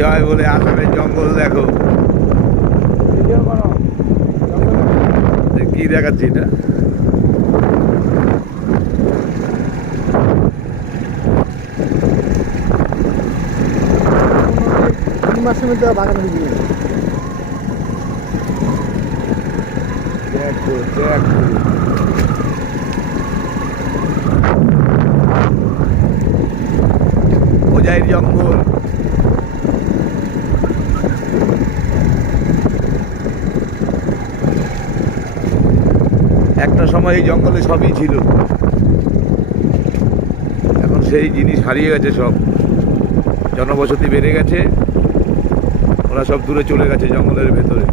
জয় বলে আসামের জঙ্গল দেখো। কি দেখাচ্ছি এটা? দেখো দেখো হোজাইর জঙ্গল। একটা সময় এই জঙ্গলে সবই ছিল, এখন সেই জিনিস হারিয়ে গেছে সব। জনবসতি বেড়ে গেছে, ওরা সব দূরে চলে গেছে জঙ্গলের ভেতরে।